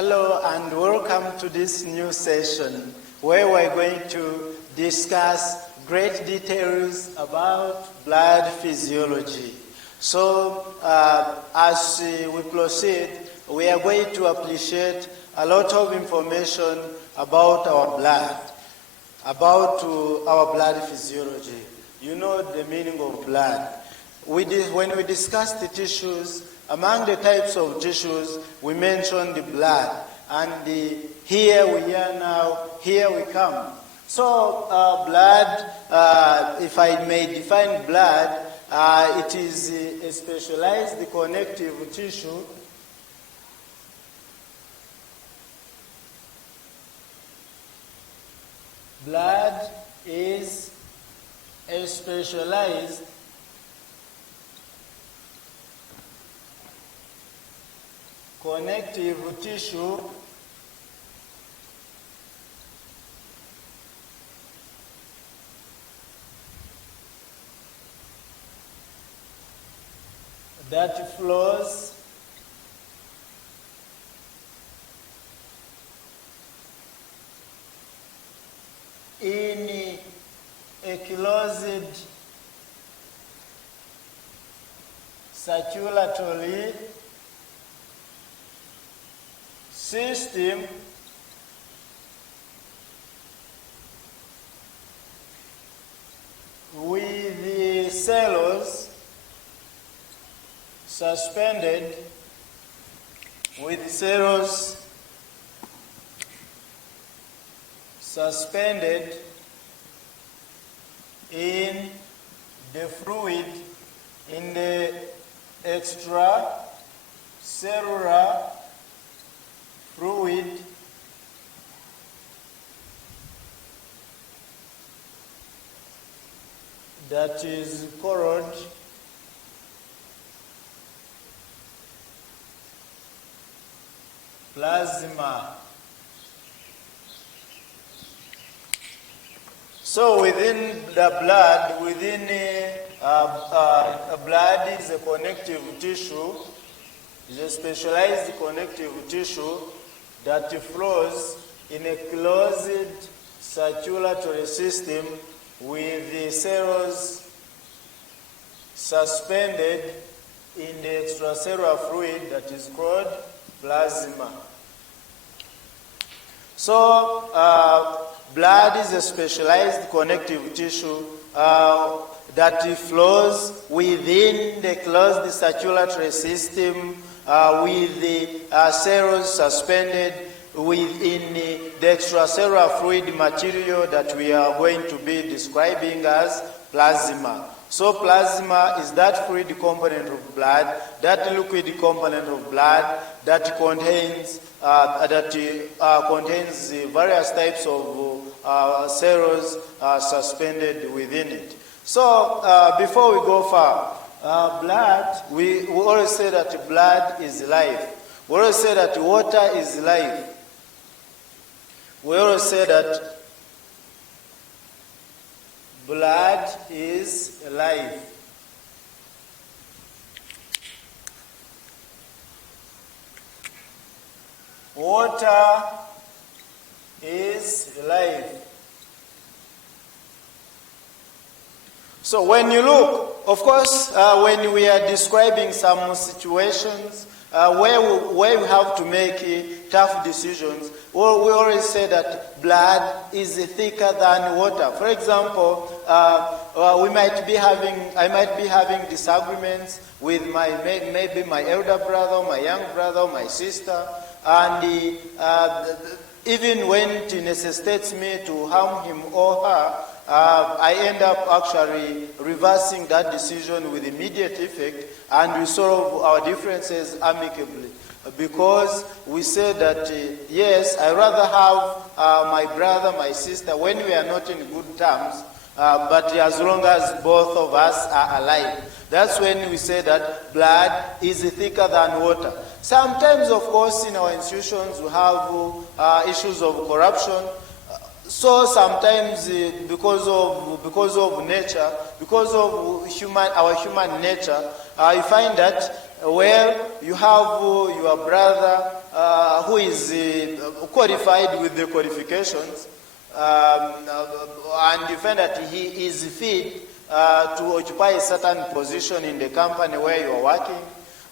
Hello and welcome to this new session where we're going to discuss great details about blood physiology. So as we proceed, we are going to appreciate a lot of information about our blood, about our blood physiology. You know the meaning of blood. When we discuss the tissues, among the types of tissues, we mentioned the blood. And here we are now, here we come. So blood, if I may define blood, it is a specialized connective tissue Blood is a specialized connective tissue that flows in a closed circulatory system with the cells suspended in the fluid, in the extracellular fluid that is called plasma. So within the blood, blood is a connective tissue, is a specialized connective tissue that flows in a closed circulatory system with the cells suspended in the extracellular fluid that is called plasma. So blood is a specialized connective tissue that flows within the closed circulatory system with the cells suspended within the extracellular fluid material that we are going to be describing as plasma. So plasma is that fluid component of blood, that liquid component of blood that contains various types of cells suspended within it. So before we go far, blood, we always say that blood is life. We always say that water is life. We always say that blood is life. Water is life. So when you look, of course, when we are describing some situations where we have to make tough decisions, we always say that blood is thicker than water. For example, I might be having disagreements with maybe my elder brother, my young brother, my sister, and even when it necessitates me to harm him or her, I end up actually reversing that decision with immediate effect, and we solve our differences amicably. Because we say that, yes, I rather have my brother, my sister, when we are not in good terms, but as long as both of us are alive. That's when we say that blood is thicker than water. Sometimes, of course, in our institutions we have issues of corruption. So sometimes because of nature, because of our human nature, you find that you have your brother who is qualified with the qualifications, and you find that he is fit to occupy a certain position in the company where you are working.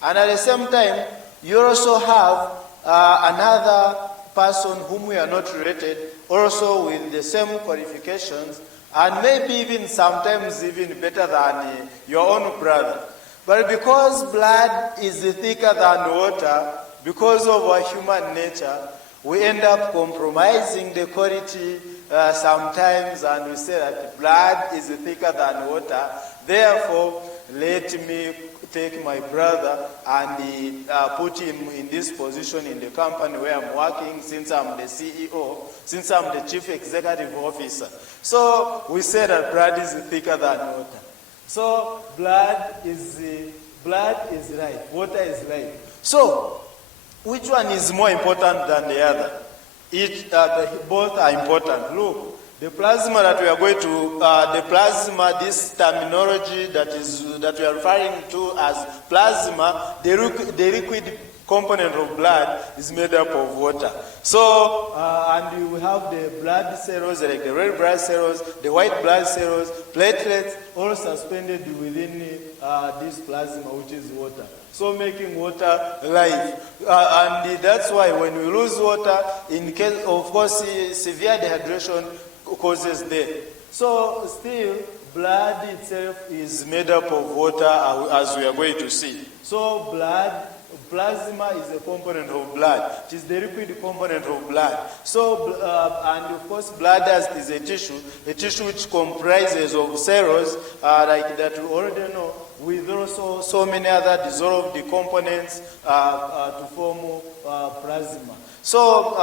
And at the same time, you also have another person whom we are not related, also with the same qualifications, and maybe even sometimes even better than your own brother. But because blood is thicker than water, because of our human nature, we end up compromising the quality sometimes, and we say that blood is thicker than water. Therefore, let me take my brother and put him in this position in the company where I'm working, since I'm the CEO, since I'm the chief executive officer. So we say that blood is thicker than water. So blood is life, water is life. So which one is more important than the other? Both are important. Look, the plasma that we are going to, the plasma, this terminology that we are referring to as plasma, the liquid component of blood is made up of water. So, and we have the blood cells, like the red blood cells, the white blood cells, platelets, all suspended within this plasma, which is water. So making water life. And that's why when we lose water, in case, of course, severe dehydration causes death. So still, blood itself is made up of water, as we are going to see. So plasma is a component of blood. It is the liquid component of blood. So, and of course, blood is a tissue which comprises of cells, like that we already know, with also so many other dissolved components to form plasma. So,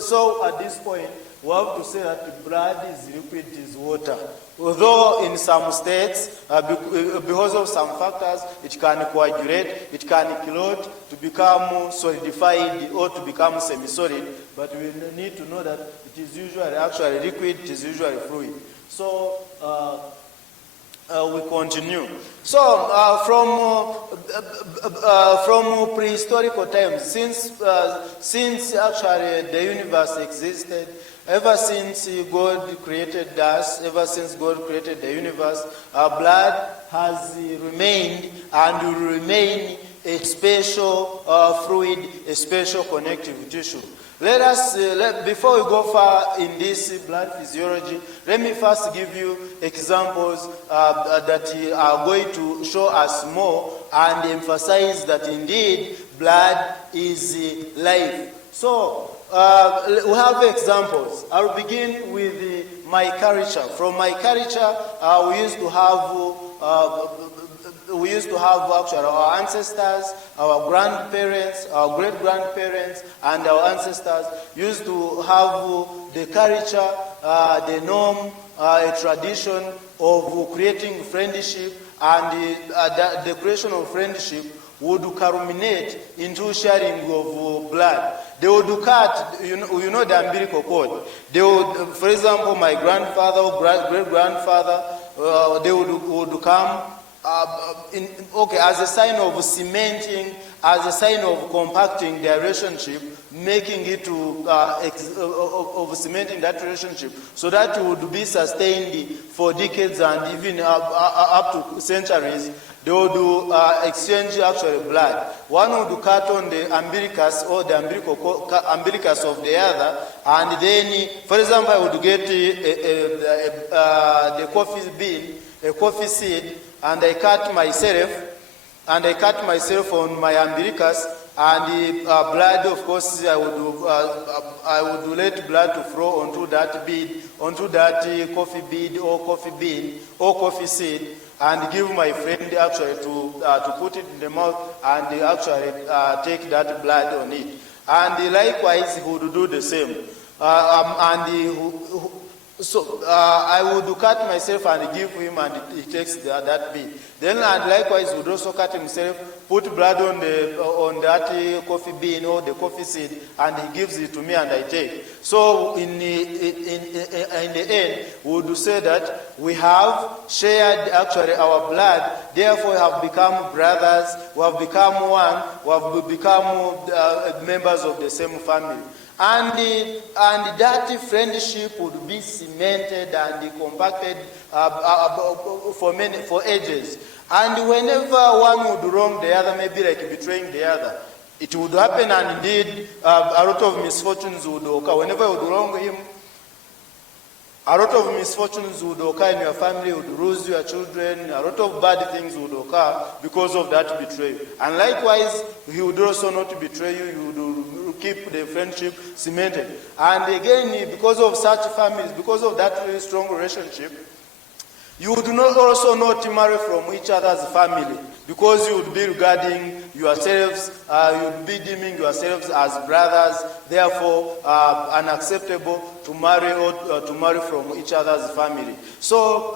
so at this point, we have to say that blood is liquid, is water. Although in some states, because of some factors, it can coagulate, it can clot to become solidified or to become semi-solid, but we need to know that it is usually actually liquid, it is usually fluid. So we continue. So from prehistorical times, since actually the universe existed, ever since God created us, ever since God created the universe, our blood has remained and will remain a special fluid, a special connective tissue. Let us, before we go far in this blood physiology, let me first give you examples that are going to show us more and emphasize that indeed blood is life. So, we have examples. I'll begin with my culture. From my culture, we used to have actually our ancestors, our grandparents, our great-grandparents, and our ancestors used to have the culture, the norm, a tradition of creating friendship, and the creation of friendship would culminate into sharing of blood. They would cut, you know the umbilical cord. They would, for example, my grandfather or great-grandfather, they would come as a sign of cementing, as a sign of compacting their relationship, making it to, of cementing that relationship, so that it would be sustained for decades and even up to centuries. They would exchange actually blood. One would cut on the umbilicus or the umbilicus of the other, and then, for example, I would get the coffee bean, a coffee seed, and I cut myself on my umbilicus, and the blood, of course, I would let blood to flow onto that bead, onto that coffee bead or coffee bean or coffee seed, and give my friend actually to put it in the mouth and actually take that blood on it. And likewise, he would do the same. So I would cut myself and give him, and he takes that bead. Then and likewise would also cut himself, put blood on that coffee bean or the coffee seed, and he gives it to me and I take. So in the end, we would say that we have shared actually our blood. Therefore, we have become brothers. We have become one. We have become members of the same family. And that friendship would be cemented and compacted for ages. And whenever one would wrong the other, maybe like betraying the other, it would happen, and indeed a lot of misfortunes would occur. Whenever you would wrong him, a lot of misfortunes would occur in your family, you would lose your children, a lot of bad things would occur because of that betrayal. And likewise, he would also not betray you, you would keep the friendship cemented. And again, because of such families, because of that really strong relationship, you would also not marry from each other's family, because you would be regarding yourselves, you would be deeming yourselves as brothers, therefore unacceptable to marry from each other's family. So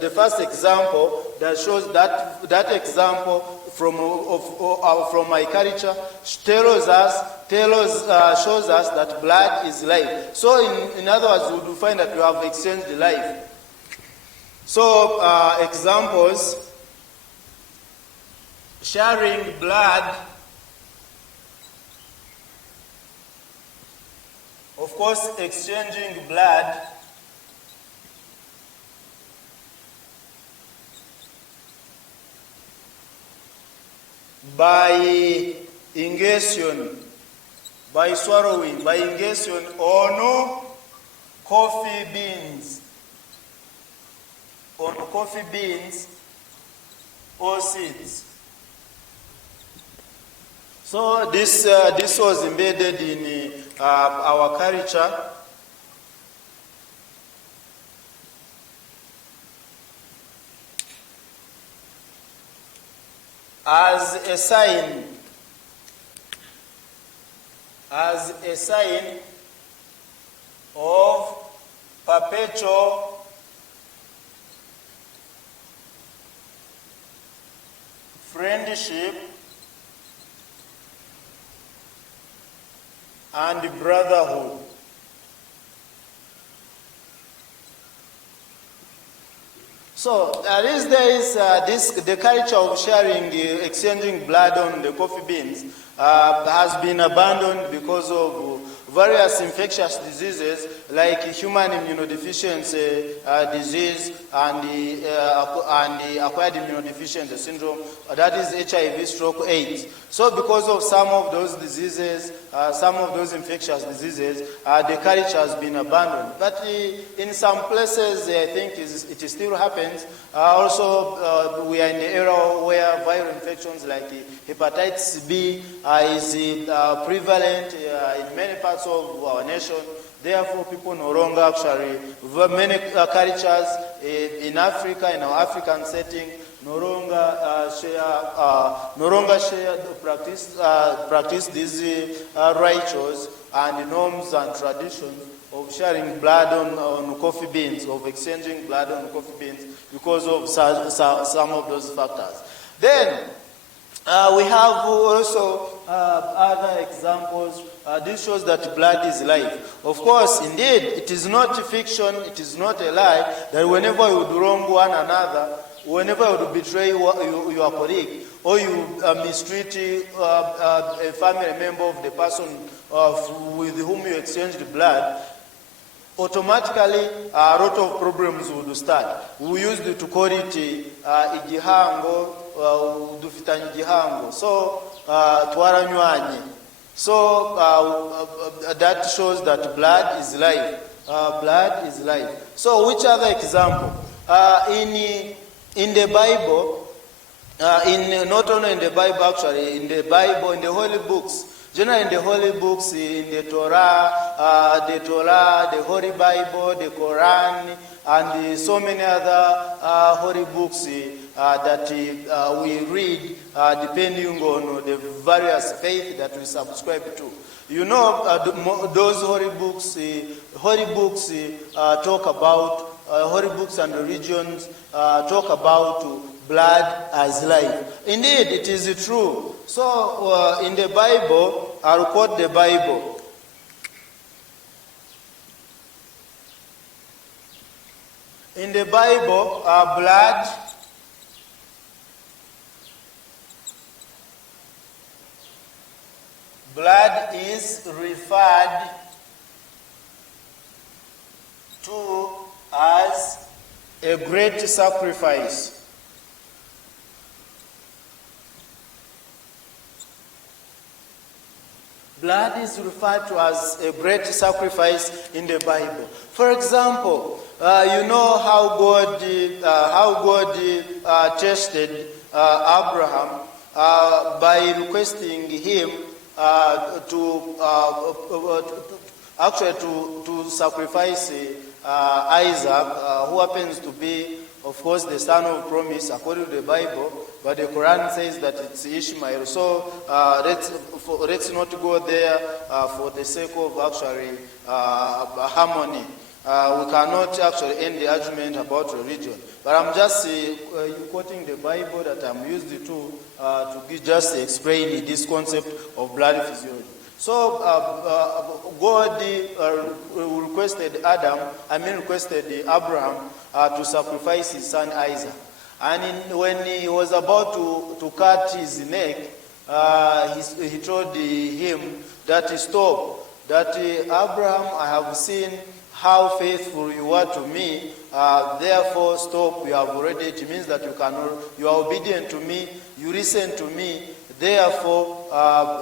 the first example that shows that example from my culture shows us that blood is life. So in other words, we would find that we have exchanged life. So examples: sharing blood, of course, exchanging blood, by ingestion, by swallowing, by ingestion on coffee beans, or seeds. So this was embedded in our culture as a sign of perpetual friendship and brotherhood. So these days, the culture of sharing, exchanging blood on the coffee beans has been abandoned because of various infectious diseases like human immunodeficiency disease and the acquired immunodeficiency syndrome, that is HIV, stroke, AIDS. So because of some of those diseases, some of those infectious diseases, the culture has been abandoned. But in some places, I think it still happens. Also, we are in the era where viral infections like hepatitis B is prevalent in many parts of our nation. Therefore, people no longer actually, many cultures in Africa, in our African setting, no longer practice these rituals and norms and traditions of sharing blood on coffee beans, of exchanging blood on coffee beans, because of some of those factors. Then we have also other examples. This shows that blood is life. Of course, indeed, it is not fiction, it is not a lie, that whenever you do wrong one another, whenever you betray your colleague, or you mistreat a family member of the person with whom you exchanged blood, automatically a lot of problems would start. We used to call it igihango, dufitanye igihango. So twaranywanye. So that shows that blood is life. Blood is life. So which other example? In the Bible, not only in the Bible actually, in the Bible, in the holy books, generally in the holy books, in the Torah, the Holy Bible, the Quran, and so many other holy books, that we read depending on the various faith that we subscribe to. You know, those holy books talk about, holy books and religions talk about blood as life. Indeed, it is true. So in the Bible, I'll quote the Bible. In the Bible, blood is referred to as a great sacrifice. Blood is referred to as a great sacrifice in the Bible. For example, you know how God tested Abraham by requesting him to sacrifice Isaac, who happens to be, of course, the son of promise according to the Bible, but the Quran says that it's Ishmael. So let's not go there for the sake of actually harmony. We cannot actually end the argument about religion. But I'm just quoting the Bible that I'm used to just explain this concept of blood physiology. So God requested Abraham to sacrifice his son Isaac. And when he was about to cut his neck, he told him that stop, that Abraham, I have seen how faithful you are to me, therefore stop, you have already, it means that you are obedient to me, you listen to me, therefore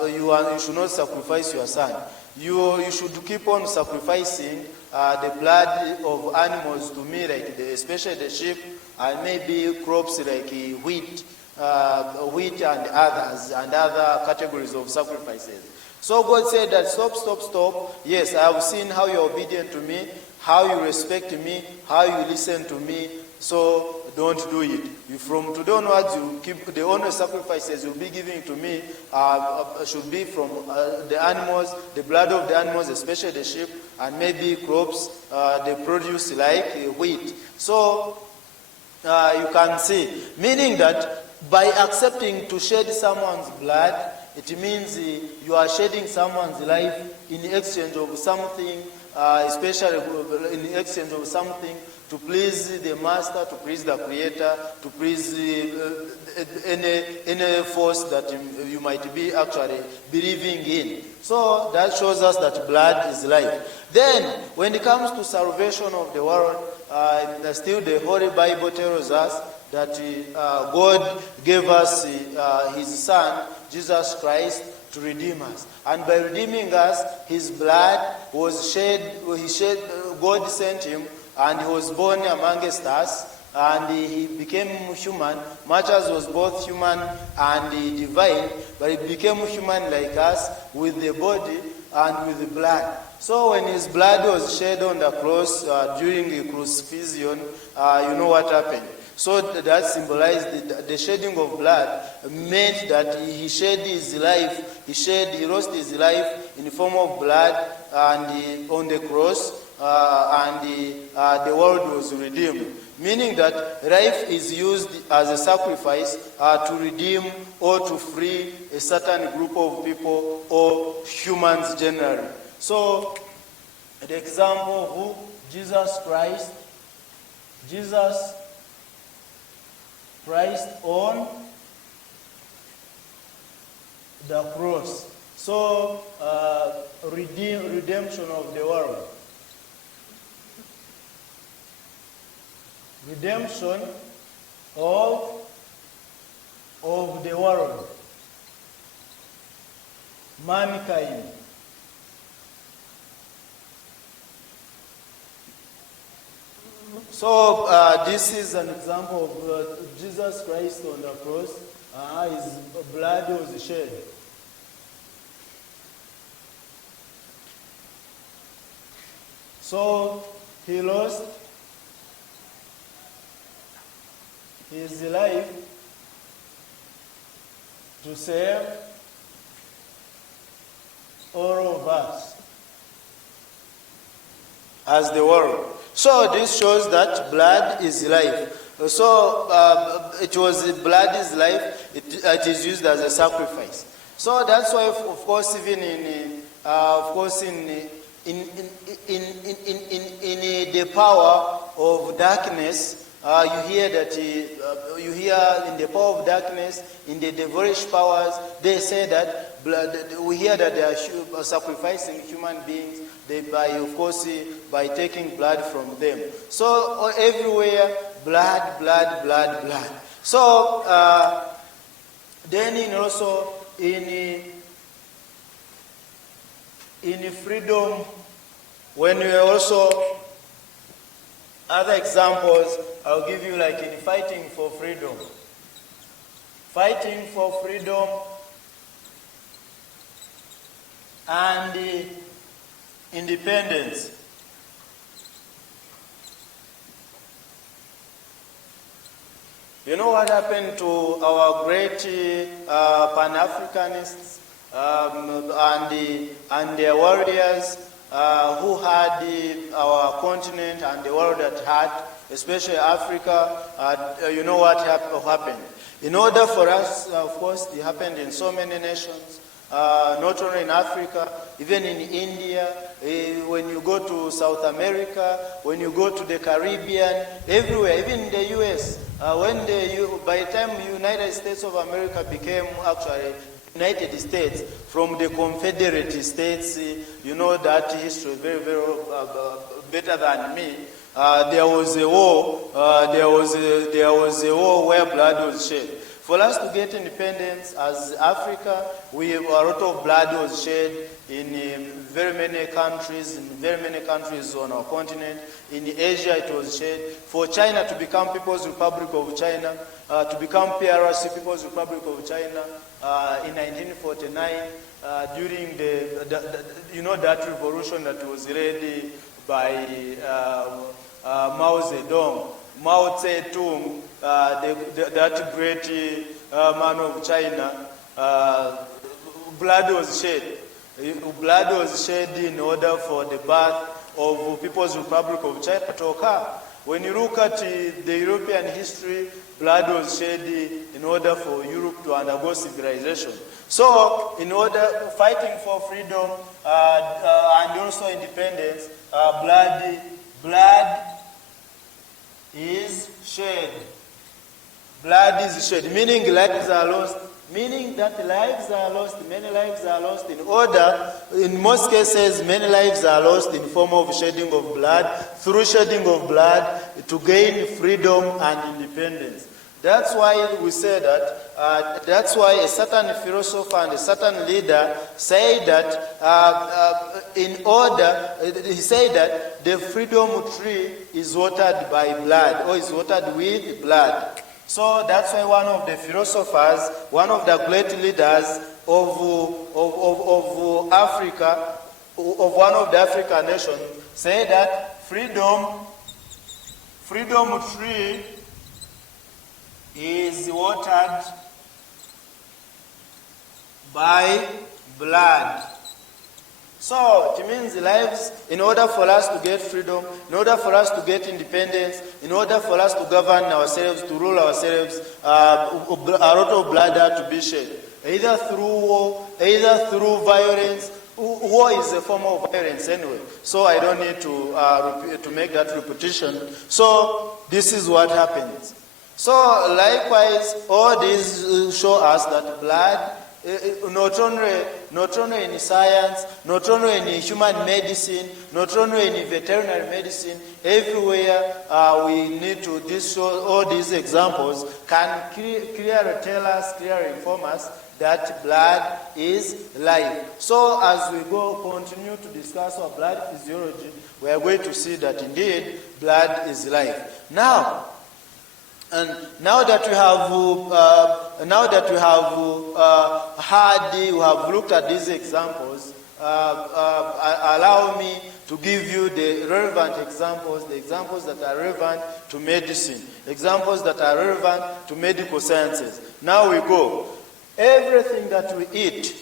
you should not sacrifice your son. You should keep on sacrificing the blood of animals to me, like especially the sheep, and maybe crops like wheat and others, and other categories of sacrifices. So God said that stop. Yes, I have seen how you are obedient to me, how you respect me, how you listen to me. So don't do it. From today onwards, you keep the only sacrifices you'll be giving to me should be from the animals, the blood of the animals, especially the sheep, and maybe crops, they produce like wheat. So you can see, meaning that by accepting to shed someone's blood, it means you are shedding someone's life in exchange of something, especially in exchange of something to please the master, to please the creator, to please any force that you might be actually believing in. So that shows us that blood is life. Then, when it comes to salvation of the world, still the Holy Bible tells us that God gave us his Son, Jesus Christ, to redeem us. And by redeeming us, his blood was shed, God sent him, and he was born amongst us, and he became human, much as was both human and divine, but he became human like us, with the body and with the blood. So when his blood was shed on the cross during the crucifixion, you know what happened. So that symbolized the shedding of blood meant that he shed his life, he lost his life in the form of blood and on the cross, and the world was redeemed. Meaning that life is used as a sacrifice to redeem or to free a certain group of people or humans generally. So the example of who? Jesus Christ on the cross. So redemption of the world. Redemption of the world. Mankind. So this is an example of Jesus Christ on the cross. His blood was shed. So he lost his life to save all of us as the world. So this shows that blood is life. So it was blood is life. It is used as a sacrifice. So that's why, of course, even in the power of darkness, you hear that you hear in the power of darkness, in the devilish powers, they say that blood. We hear that they are sacrificing human beings. By taking blood from them. So everywhere, blood, blood, blood, blood. So then also in freedom, when we also other examples, I'll give you like in fighting for freedom. Fighting for freedom and independence. You know what happened to our great Pan-Africanists and their warriors who had our continent and the world at heart, especially Africa? You know what happened. In order for us, of course, it happened in so many nations. Not only in Africa, even in India, when you go to South America, when you go to the Caribbean, everywhere, even in the U.S., by the time the United States of America became actually United States from the Confederate States, you know that history very, very better than me. There was a war. There was a war where blood was shed. For us to get independence as Africa, a lot of blood was shed in very many countries on our continent. In Asia, it was shed. For China to become People's Republic of China, to become PRC, People's Republic of China, in 1949, during that revolution that was led by Mao Zedong. Mao Zedong, that great man of China, blood was shed. Blood was shed in order for the birth of People's Republic of China to occur. When you look at the European history, blood was shed in order for Europe to undergo civilization. So, in order fighting for freedom and also independence, blood is shed. Blood is shed, meaning lives are lost. Meaning that lives are lost, many lives are lost in most cases, many lives are lost in form of shedding of blood, through shedding of blood to gain freedom and independence. That's why we say that, that's why a certain philosopher and a certain leader say that he said that the freedom tree is watered by blood, or is watered with blood. So that's why one of the philosophers, one of the great leaders of Africa, of one of the African nations, say that freedom tree is watered by blood. So it means lives, in order for us to get freedom, in order for us to get independence, in order for us to govern ourselves, to rule ourselves, a lot of blood had to be shed. Either through war, either through violence. War is a form of violence anyway. So I don't need to make that repetition. So this is what happens. So likewise, all these show us that blood, not only in science, not only in human medicine, not only in veterinary medicine, everywhere we need to, all these examples can clearly tell us, clearly inform us that blood is life. So as we continue to discuss our blood physiology, we are going to see that indeed blood is life. Now that we have looked at these examples, allow me to give you the relevant examples, the examples that are relevant to medicine, examples that are relevant to medical sciences. Now we go. Everything that we eat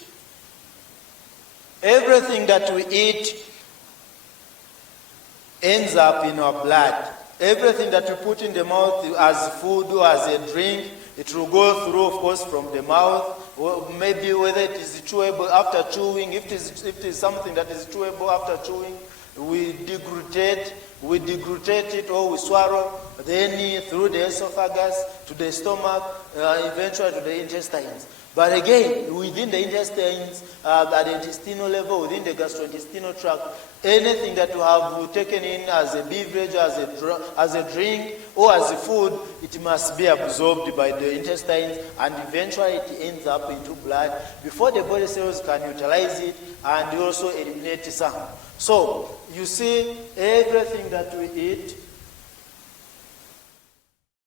ends up in our blood. Everything that we put in the mouth as food or as a drink, it will go through, of course, from the mouth, or maybe whether it is chewable after chewing. If it is something that is chewable after chewing, we deglutate it or we swallow, then through the esophagus to the stomach, eventually to the intestines. But again, within the intestines, at the intestinal level, within the gastrointestinal tract, anything that you have taken in as a beverage, as a drink, or as a food, it must be absorbed by the intestines, and eventually it ends up into blood before the body cells can utilize it and also eliminate some. So, you see, everything that we eat